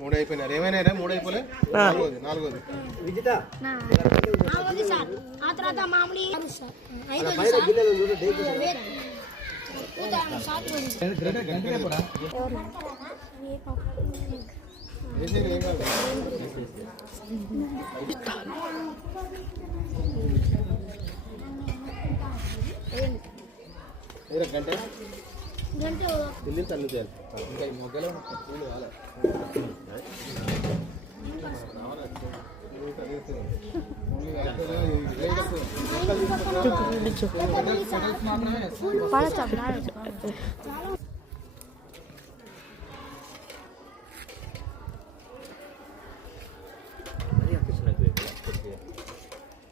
మూడు అయిపోయినారు. ఏమైనా మూడు అయిపోలే, నాలుగోది విజిత గంట ఢిల్లీ తల్లి ఇంకా ఈ మొగ్గలో పూలు కాలే.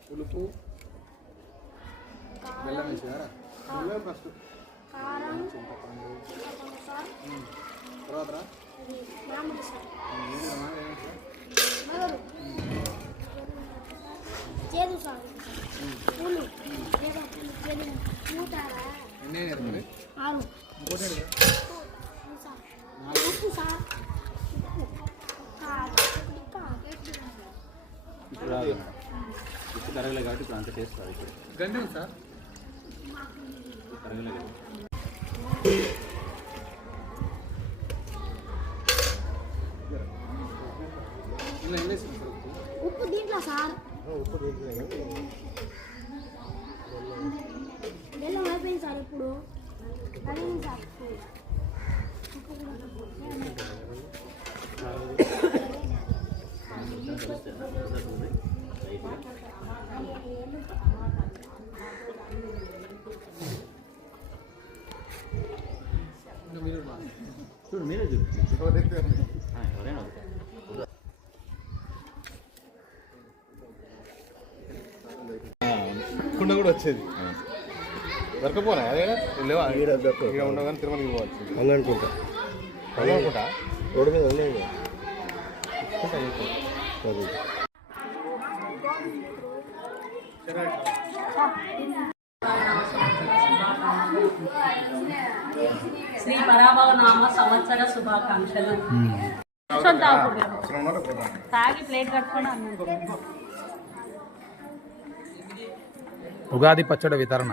పులుపు బెల్లం వేసారా? ఫస్ట్ తర్వాత ఇప్పుడు కరగలే కాబట్టి ఇప్పుడు అంత టేస్ట్ రాదు. ఇప్పుడు గంట సార్ కరగలే కదా. ఉప్పు దీంట్లో సార్, ఉప్పు దీంట్లో బెల్లం అయిపోయింది సార్. ఇప్పుడు అడిగింది సార్. చూడు మీరే కుండ కూడా వచ్చేది దొరకపోనా లేవా? ఇక్కడ ఉండగానే తిరుమలకి పోవచ్చు అలా అనుకుంటా. అలా అనుకుంటా రోడ్డు మీద ఉన్నాయి. శ్రీ పరాభవనామ సంవత్సర శుభాకాంక్షలు. తాగి ప్లేట్ కట్టుకుని ఉగాది పచ్చడి వితరణ.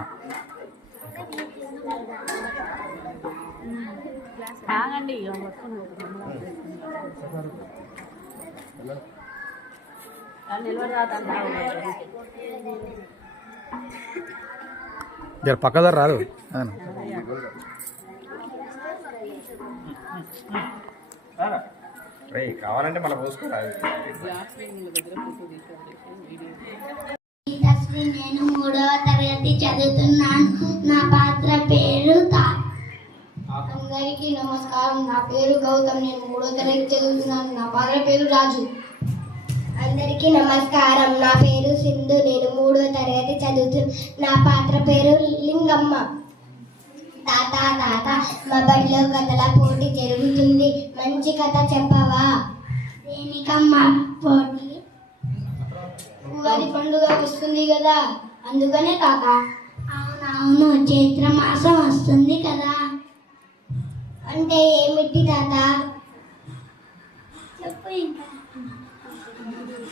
తాగండి. జర పక్కదారు రాదు కావాలంటే మళ్ళీ పోసుకోరా. నేను 3వ తరగతి చదువుతున్నాను. నా పాత్ర పేరు అందరికీ నమస్కారం. నా పేరు గౌతమ్. నేను 3వ తరగతి చదువుతున్నాను. నా పాత్ర పేరు రాజు. అందరికీ నమస్కారం. నా పేరు సింధు. నేను 3వ తరగతి చదువుతున్నాను. నా పాత్ర పేరు లింగమ్మ. తాత తాత మా బడిలో కథల పోటీ జరుగుతుంది. మంచి కథ చెప్పవా? దేనికమ్మ పోటీ? ఉగాది పండుగ వస్తుంది కదా, అందుకనే తాత. అవునవును, చైత్ర మాసం వస్తుంది కదా. అంటే ఏమిటి తాత? చెప్పు.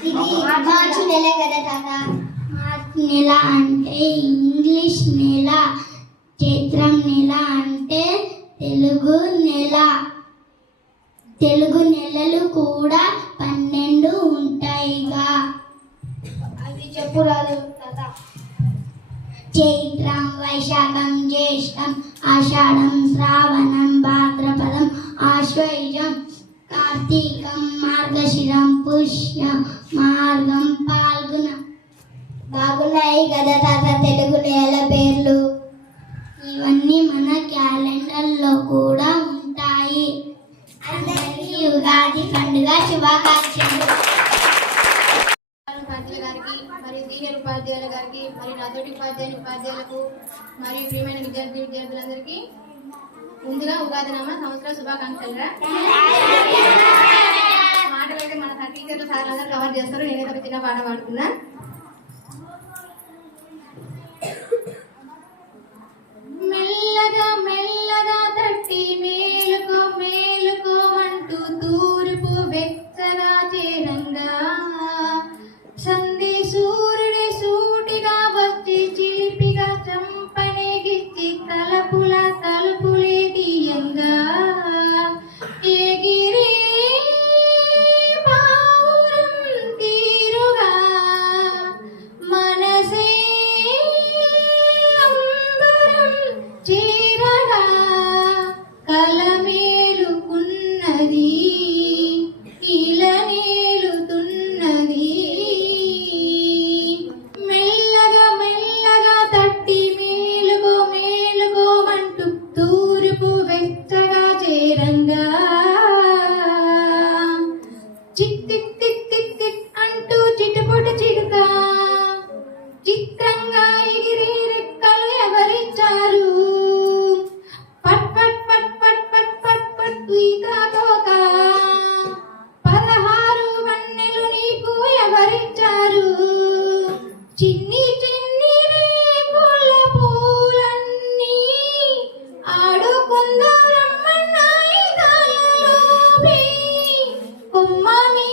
ఇది మార్చి నెల కదా తాత. మార్చి నెల అంటే ఇంగ్లీష్ నెల, చైత్రం నెల అంటే తెలుగు నెల. తెలుగు నెలలు కూడా 12 ఉంటాయిగా. అది చెప్పు రాదు తాత. చైత్రం, వైశాఖం, జ్యేష్టం, ఆషాఢం, శ్రావణం, భాద్రపదం, ఆశ్వయుజం, కార్తీకం, మార్గశిరం, పుష్యం, మార్గం, పాల్గొనం. బాగున్నాయి కదా తాత తెలుగు నెలల పేర్లు. ఇవన్నీ మన క్యాలెండర్లో కూడా ఉంటాయి. అందరికీ ఉగాది పండుగ శుభాకాంక్షలు. ఉపాధ్యాయుల గారికి మరియు సీనియర్ ఉపాధ్యాయుల గారికి మరియు నాతోటి ఉపాధ్యాయులకు మరియు ప్రియమైన విద్యార్థులందరికీ ముందుగా ఉగాది నామ సంవత్సర శుభాకాంక్షలుగా. మాటలు అయితే మన టీచర్లు సార్ అందరూ కవర్ చేస్తారు. నేనైతే ఒక చిన్న పాట పాడుతున్నా. మెల్లగా మెల్లగా తట్టి మేలుకో మేలుకోమంటూ తూర్పు వెచ్చగా చేరంగా సంధి సూర్యుడి సూటిగా వచ్చి చిలిపిగా చంపనే గిచ్చి తలుపులే తీయంగా ఎగిరి పావురం తీరుగా మనసే అంబరం చేరగా కలమేలుకున్నది ఇలనేలుతున్నది. మెల్లగా మెల్లగా తట్టి మేలుకోమంటూ తూర్పు వెచ్చగా చేరంగా చిక్ టిక్ టిక్ టిక్ టిక్ అంటూ చిటుపుట చిడుక చిత్రంగా ఎగిరి రెక్కలు ఎవరిచ్చారు? పట్ పట్ పట్ పట్ పట్ పట్ పట్ ఈతకోక 16 వన్నెలు నీకు ఎవరిచ్చారు? చిన్ని చిన్ని రేకుల పూలన్నీ ఆడుకుందాం రమ్మన్నాయి దానిలోపి కొమ్మని